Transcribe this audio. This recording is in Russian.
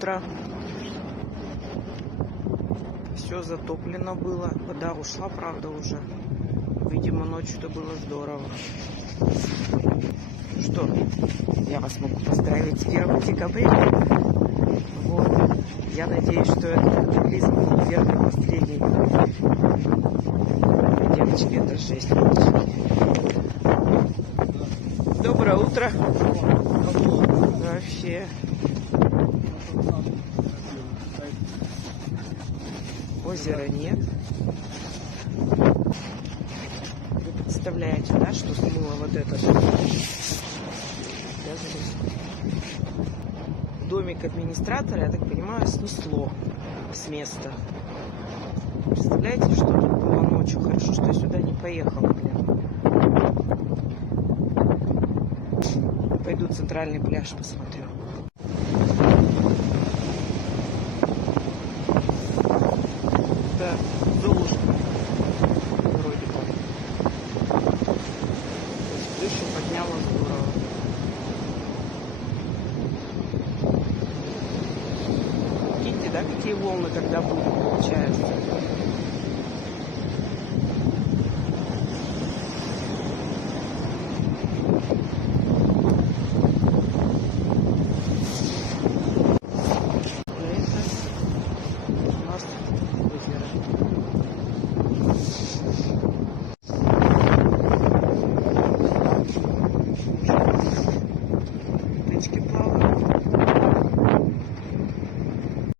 утро. Все затоплено было. Вода ушла, правда, уже. Видимо, ночью-то было здорово. Ну что, я вас могу поздравить с 1 декабря. Вот. Я надеюсь, что это близко к первой последней. Девочки, это жесть. Доброе утро. Вообще. Озера нет. Вы представляете, да, что смыло вот это? Домик администратора, я так понимаю, снесло с места. Представляете, что тут было ночью? Хорошо, что я сюда не поехала, блин. Пойду центральный пляж посмотрю. Да, Золушка. Вроде бы. Крышу подняла здорово. Видите, да, какие волны, когда будут, получается?